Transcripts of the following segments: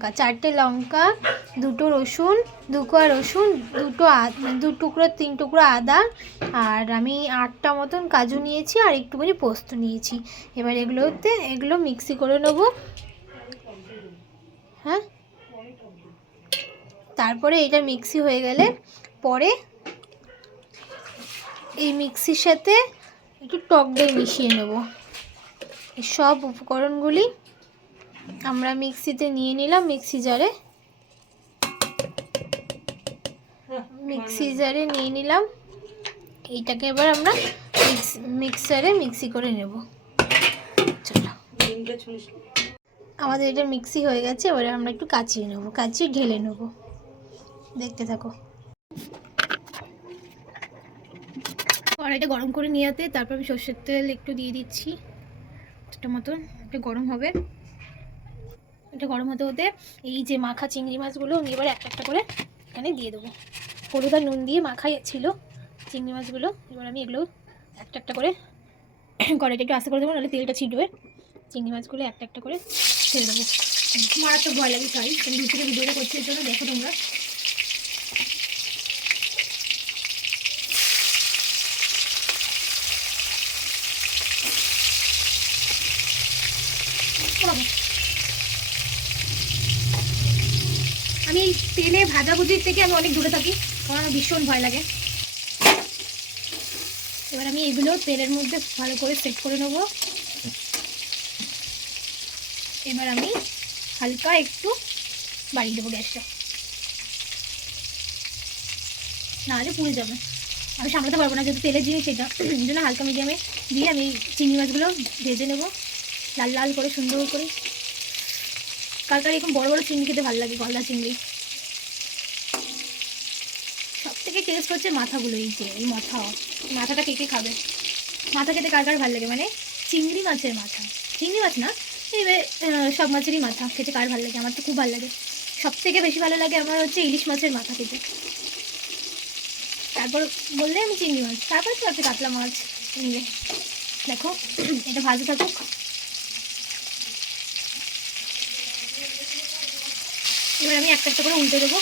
লঙ্কা, 4টে লঙ্কা, 2টো রসুন, 2 কোয়া রসুন, 2 টুকরো 3 টুকরো আদা, আর আমি 8টা মতন কাজু নিয়েছি আর একটুখানি পোস্ত নিয়েছি। এবার এগুলো মিক্সি করে নেবো। হ্যাঁ, তারপরে এটা মিক্সি হয়ে গেলে পরে এই মিক্সির সাথে একটু টক দই মিশিয়ে নেব। এই সব উপকরণগুলি আমরা মিক্সিতে নিয়ে নিলাম, মিক্সি জারে নিয়ে নিলাম। এইটাকে এবার আমরা মিক্সারে মিক্সি করে নেব। চলো, আমাদের এটা মিক্সি হয়ে গেছে। এবারে আমরা একটু কাচিয়ে নেব, কাচিয়ে ঢেলে নেব। দেখতে থাকো। কড়াইটা গরম করে নিয়ে তারপর আমি সর্ষের তেল একটু দিয়ে দিচ্ছি, একটা মতন। এটা গরম হবে, এটা গরম হতে হতে এই যে মাখা চিংড়ি মাছগুলো আমি এবার একটা একটা করে এখানে দিয়ে দেবো। হলুদ আর নুন দিয়ে মাখাই ছিল চিংড়ি মাছগুলো। এবার আমি এগুলো একটা একটা করে কড়াইটা একটু আস্তে করে দেবো, নাহলে তেলটা ছিটবে। চিংড়ি মাছগুলো একটা একটা করে ছেড়ে দেবো। আমার তো ভয় লাগে, সরি, আমি দূর থেকে ভিডিওটা করছি, এর জন্য দেখো তোমরা। আমি তেলে ভাজাভুজির থেকে আমি অনেক দূরে থাকি, কারণ আমার ভীষণ ভয় লাগে। এবার আমি এগুলো তেলের মধ্যে ভালো করে সেট করে নেব। এবার আমি হালকা একটু বাড়িয়ে দেবো গ্যাসটা, নাহলে পুড়ে যাবে। আমি সামলাতে পারবো না, যেহেতু তেলের জিনিস এটা, এই জন্য হালকা মিডিয়ামে দিয়ে আমি চিংড়ি মাছগুলো ভেজে নেব লাল লাল করে, সুন্দর করে। কার কার এরকম বড় বড় চিংড়ি খেতে ভালো লাগে, গলদা চিংড়ি। সব থেকে টেস্ট হচ্ছে মাথাগুলো, এই যে এই মাথাটা কে কে খাবে? মাথা খেতে কার কার ভালো লাগে, মানে চিংড়ি মাছের মাথা, চিংড়ি মাছ না, এই সব মাছেরই মাথা খেতে কার ভালো লাগে? আমার তো খুব ভালো লাগে। সব থেকে বেশি ভালো লাগে আমার হচ্ছে ইলিশ মাছের মাথা খেতে। তারপর বললে আমি চিংড়ি মাছ, তারপর তো আছে কাতলা মাছ নিয়ে। দেখো, এটা ভাজা থাকুক। এবার আমি একটা একটা করে উল্টে দেবো।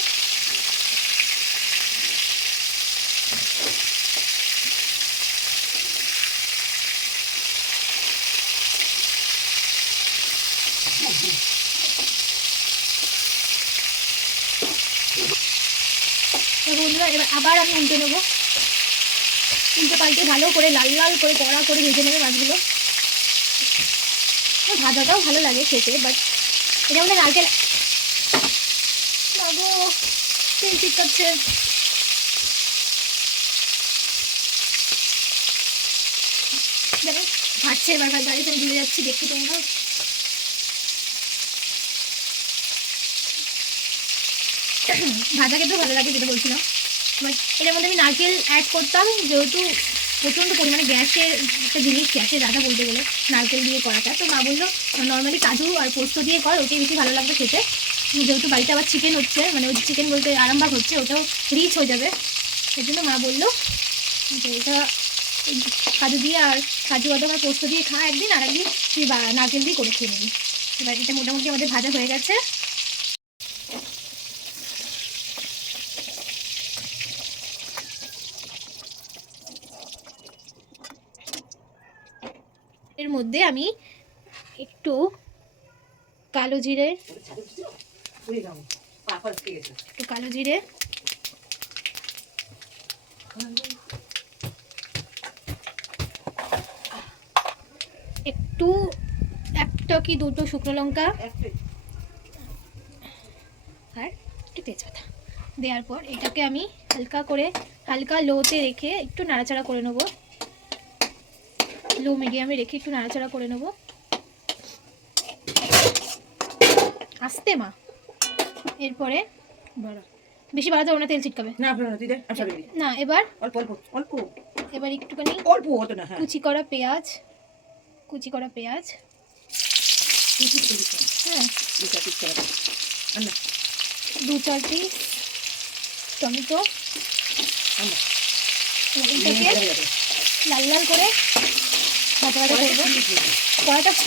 বন্ধুরা, এবার আবার আমি উল্টে নেবো। উল্টে পাল্টে ভালো করে লাল লাল করে কড়া করে ভেজে নেবে মাছগুলো। ভাজাটাও ভালো লাগে খেতে, বাট এটা আমাদের নারকেল বাবু তেল চিটকাচ্ছে। দেখো ভাজছে, এবার গাড়িতে আমি ভুলে যাচ্ছি, দেখতে তোমরা। ভাজা খেতেও ভালো লাগে, যেটা বলছিলাম। বাট এটার মধ্যে আমি নারকেল অ্যাড করতাম, যেহেতু প্রচণ্ড পরিমাণে গ্যাসের একটা জিনিস, গ্যাসের রাধা বলতে গেলে নারকেল দিয়ে করাটা। তো মা বললো নর্মালি কাজু আর পোস্ত দিয়ে কর, ওটাই বেশি ভালো লাগবে খেতে। যেহেতু বাড়িতে আবার চিকেন হচ্ছে, মানে ওই চিকেন বলতে আরামবাগ হচ্ছে, ওটাও রিচ হয়ে যাবে। এর জন্য মা বললো যে এটা কাজু দিয়ে আর কাজু বাদাম আর পোস্ত দিয়ে খা একদিন, আর একদিন তুই নারকেল দিয়ে করে খেয়ে নিবি। এবার এটা মোটামুটি আমাদের ভাজা হয়ে গেছে। এর মধ্যে আমি একটু কালো জিরে, একটু একটা কি দুটো শুকনো লঙ্কা আর একটু তেজপাতা দেওয়ার পর এটাকে আমি হালকা লোতে রেখে একটু নাড়াচাড়া করে নেবো। লো মিডিয়ামে রেখে একটু নাড়াচাড়া করে নেবো আস্তে মা। এরপরে বেশি বাড়াতে হবে না, তেল ছিটকাবে না। এবার অল্প এবার একটুখানি কুচি করা পেঁয়াজ, হ্যাঁ, 2-4 পিস টমেটো, এটাকে লাল লাল করে ভাজা করবো।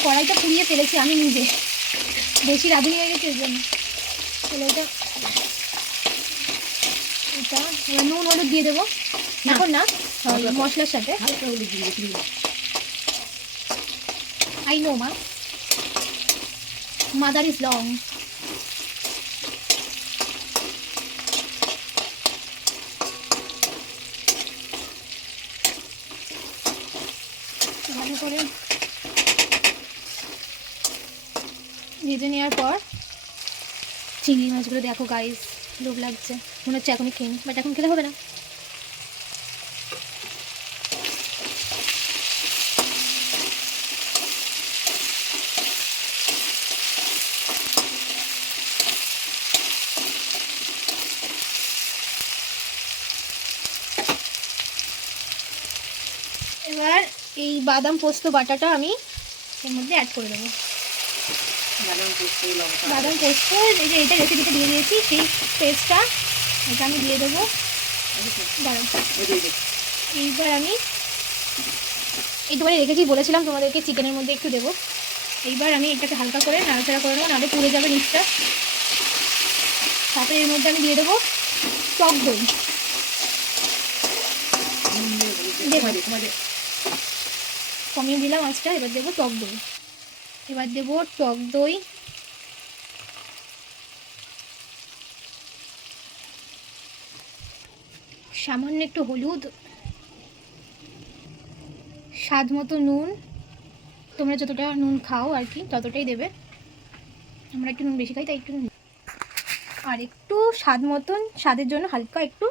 কড়াইটা পুড়িয়ে ফেলেছি আমি নিজে, বেশি রাঁধুনি হয়ে গেছে এর জন্য। তাহলে এটা এবার নুন হলুদ দিয়ে দেবো এখন না মশলার সাথে। আই নো মা, মাদার ইজ লং। ভালো করে ভেজে নেওয়ার পর চিংড়ি মাছগুলো দেখো গাইস, লোভ লাগছে, মনে হচ্ছে এখনই খেয়ে নিই, বাট এখন খেলে হবে না। এবার এই বাদাম পোস্ত বাটাটা আমি এর মধ্যে অ্যাড করে দেবো। বাদাম পোস্ত এই যে এটা রেসিপিতে দিয়ে দিয়েছি, সেই পেস্টটা এটা আমি দিয়ে দেবো। দাঁড়াও, এইবার আমি এইটুখানি রেখেছি, বলেছিলাম তোমাদেরকে চিকেনের মধ্যে একটু দেবো। এইবার আমি এটাকে হালকা করে নাড়াচাড়া করে নেবো, নাহলে পুড়ে যাবে নিচটা। তারপরে এর মধ্যে আমি দিয়ে দেবো টক দই। কমিয়ে দিলাম আঁচটা। এবার দেবো টক দই। এবার দেবো টক দই, সামান্য একটু হলুদ, স্বাদ মতো নুন। তোমরা যতটা নুন খাও আর কি ততটাই দেবে, আমরা একটু নুন বেশি খাই তাই একটু নুন। আর একটু স্বাদ মতন, স্বাদের জন্য হালকা একটু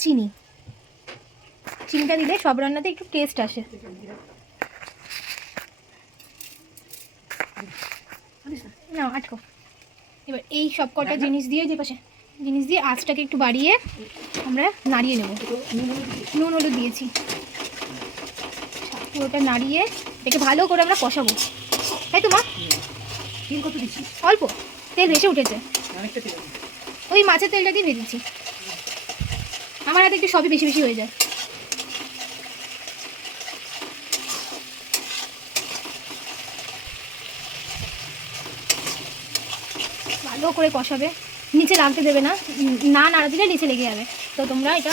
চিনি। চিনিটা দিলে সব রান্নাতে একটু টেস্ট আসে। না আটকো। এবার এই সব কটা জিনিস দিয়ে, যে পাশে জিনিস দিয়ে আঁচটাকে একটু বাড়িয়ে আমরা নাড়িয়ে নেব। নুন হলুদ দিয়েছি, পুরোটা নাড়িয়ে এটাকে ভালো করে আমরা কষাবো, তাই তো মা? তেল কত দিচ্ছি? অল্প তেল ভেসে উঠেছে, ওই মাছের তেলটা দিয়ে ভেজেছি। আমার হাতে একটু সবই বেশি বেশি হয়ে যায়। ভালো করে কষাবে, নিচে লাগতে দেবে না, না নাড়া দিলে নিচে লেগে যাবে। তো তোমরা এটা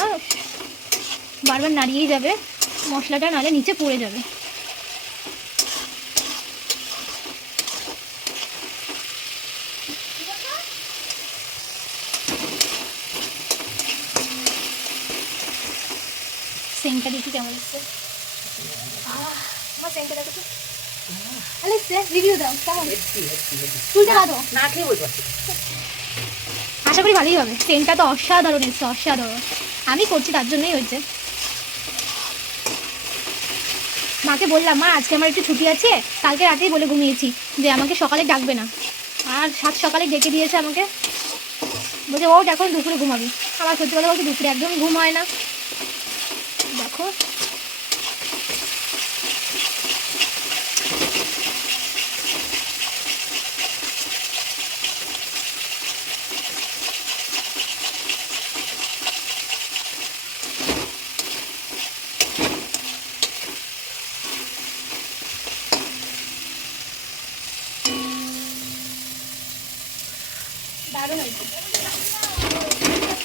বারবার নাড়িয়েই যাবে, মশলাটা নাড়লে নিচে পড়ে যাবে। সেন্টটা দেখি কেমন এসছে। আমার সেন্টটা দেখো তো। রিভিউ দাও কেমন, চুলটা বাঁধো। না খেয়ে বলতে পারছি। আশা করি ভালোই হবে। সেন্টটা তো অসাধারণ এসছে, অসাধারণ। আমি করছি তার জন্যই হয়েছে। মাকে বললাম মা আজকে আমার একটু ছুটি আছে, কালকে রাতেই বলে ঘুমিয়েছি যে আমাকে সকালে ডাকবে না, আর সাত সকালে ডেকে দিয়েছে আমাকে, বলছে ও এখন দুপুরে ঘুমাবি। আমার সত্যি কথা বলতে দুপুরে একদম ঘুম হয় না। দেখো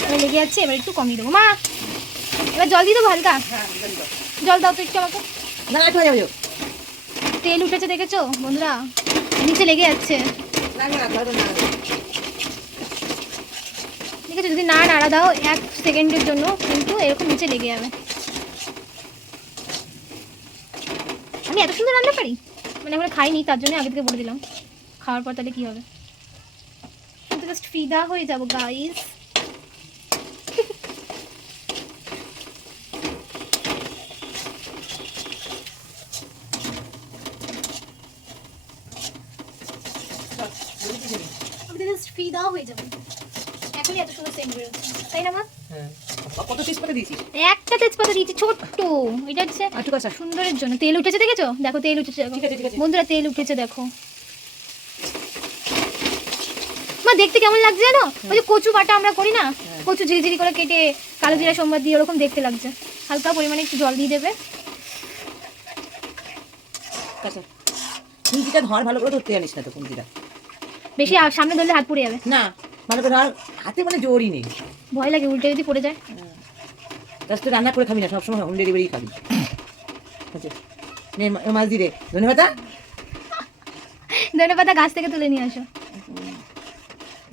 এবার লেগে যাচ্ছে, এবার একটু কমিয়ে দেবো। মা এবার জল দিয়ে দেবো হালকা, জল দাও তো একটু আমাকে। না একটু হয়ে যাবে। তেল উঠেছে দেখেছো বন্ধুরা, নিচে লেগে যাচ্ছে। ঠিক আছে, যদি না নাড়া দাও 1 সেকেন্ডের জন্য কিন্তু এরকম নিচে লেগে যাবে। আমি এত সুন্দর রান্না পারি, মানে আমরা খাইনি তার জন্য আগে থেকে বলে দিলাম, খাওয়ার পর তাহলে কি হবে। কিন্তু জাস্ট ফিদা হয়ে যাবো গাইস। আমি জাস্ট ফিদা হয়ে যাবো, এখনই এত সুন্দর সেন্ট বেরোচ্ছে, তাই না মা? হ্যাঁ, কত তেজপাতা দিয়েছি? একটা তেজপাতা দিয়েছি ছোট্ট, এটা হচ্ছে সুন্দরের জন্য। তেল উঠেছে দেখেছো, দেখো তেল উঠেছে, দেখো বন্ধুরা তেল উঠেছে দেখো। মা দেখতে কেমন লাগছে জানো, ওই যে কচু বাটা আমরা করি না, কচু ঝিরিঝিরি করে কেটে কালো জিরা সোমবার দিয়ে ওরকম দেখতে লাগছে। হালকা পরিমাণে একটু জল দিয়ে দেবে। খুন্তিটা ধর ভালো করে, ধরতে জানিস না তো খুন্তিটা। বেশি সামনে ধরলে হাত পুড়ে যাবে। না মানে তো আর হাতে মানে জোরই নেই। ভয় লাগে উল্টে যদি পড়ে যায়। জাস্ট তুই রান্না করে খাবি না, সবসময় হোম ডেলিভারি খাবি। আচ্ছা নে মাছ দি রে, ধন্যবাদ। ধনে পাতা গাছ থেকে তুলে নিয়ে আসো।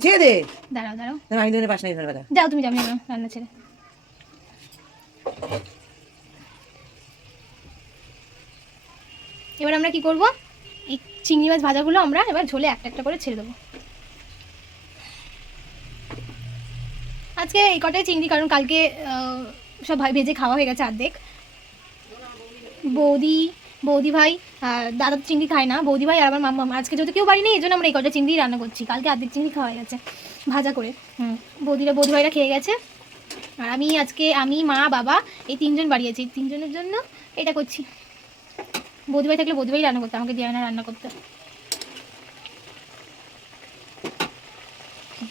ছেড়ে দে। দাঁড়াও দাঁড়াও, না আমি ধরে পাস নাই ধন্যবাদ। যাও তুমি, যাও না রান্না ছেড়ে। এবার আমরা কি করব, এই চিংড়ি মাছ ভাজাগুলো আমরা এবার ঝোলে একটা একটা করে ছেড়ে দেবো। আজকে এই কটাই চিংড়ি, কারণ কালকে সব ভেজে খাওয়া হয়ে গেছে অর্ধেক। বৌদি ভাই দাদা তো চিংড়ি খায় না, বৌদি ভাই আর আমার মাম্মা আজকে যেহেতু কেউ বাড়ি নেই, এই জন্য আমরা এই কটা চিংড়ি রান্না করছি। কালকে অর্ধেক চিংড়ি খাওয়া হয়ে গেছে ভাজা করে। বৌদি ভাইরা খেয়ে গেছে, আর আমি মা বাবা এই তিনজন বাড়ি আছি, তিনজনের জন্য এটা করছি। বৌদি ভাই থাকলে বৌদি ভাই রান্না করতে, আমাকে দিয়ে না রান্না করতে।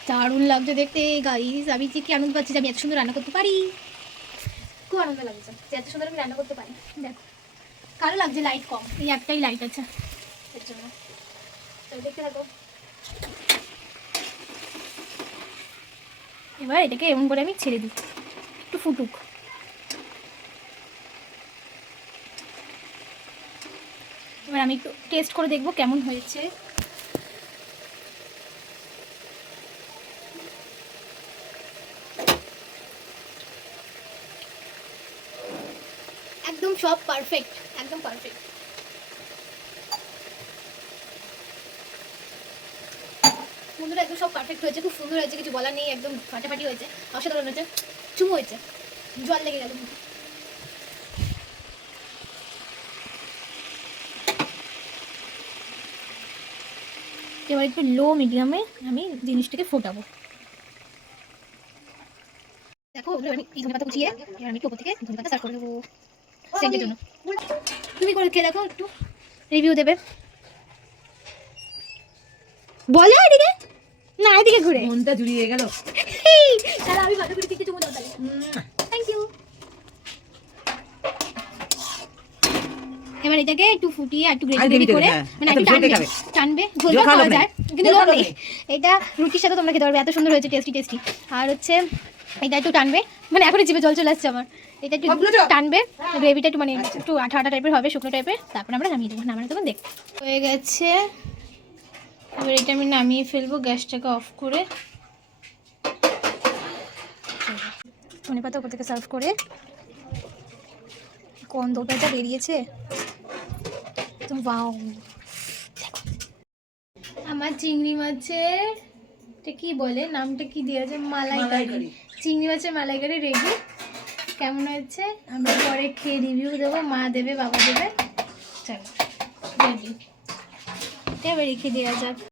দারুণ লাগছে দেখতে গাইস, আমি যে কি আনন্দ পাচ্ছি যে আমি এত সুন্দর রান্না করতে পারি। খুব আনন্দ লাগছে যে এত সুন্দর আমি রান্না করতে পারি। দেখো কারো লাগছে লাইট কম, এই একটাই লাইট আছে এর জন্য। দেখতে থাকো। এবার এটাকে এমন করে আমি ছেড়ে দিই, একটু ফুটুক। এবার আমি একটু টেস্ট করে দেখবো কেমন হয়েছে। একদম সব পারফেক্ট, একদম পারফেক্ট। বন্ধুরা একদম সব পারফেক্ট হয়েছে, খুব সুন্দর হয়েছে, কিছু বলার নেই, একদম ফাটাফাটি হয়েছে, অসাধারণ হয়েছে, চুমু হয়েছে, জল লেগে গেল। এবার একটু লো মিডিয়ামে আমি জিনিসটাকে ফোটাবো। দেখো আমি এই ধনেপাতা কুচিয়ে এবার আমি ওপর থেকে ধনেপাতা সার্ভ করে দেবো সেন্টের জন্য। তুমি করে খেয়ে দেখো, একটু রিভিউ দেবে। বলো এদিকে না, এদিকে ঘুরে মনটা জুড়িয়ে গেল। তাহলে আমি ভালো করে কিছু চুমু দাও তাহলে। Thank you. এবার এটাকে একটু ফুটিয়ে একটু গ্রেভি করে মানে একটু টানবে, ঝোল খাওয়া যায় কিন্তু ঝোল নেই। এটা রুটির সাথে তোমরা খেতে পারবে, এত সুন্দর হয়েছে, টেস্টি। আর হচ্ছে এটা একটু টানবে, মানে এখনই জিভে জল চলে আসছে আমার। এটা একটু টানবে, গ্রেভিটা একটু মানে একটু আঠা আঠা টাইপের হবে, শুকনো টাইপের। তারপর আমরা নামিয়ে দেবো, নামানো তখন দেখ হয়ে গেছে। এবার এটা আমি নামিয়ে ফেলবো গ্যাসটাকে অফ করে। ধনেপাতা উপর থেকে সার্ভ করে, গন্ধটা যা বেরিয়েছে তো ওয়াও। আমার চিংড়ি মাছের কি বলে, নামটা কি দিয়েছে, মালাইকারি। চিংড়ি মাছের মালাইকারি রেডি। কেমন হয়েছে আমরা পরে খেয়ে রিভিউ দেবো, মা দেবে বাবা দেবে। চলো রেডি, এবার রেখে দেওয়া যাক।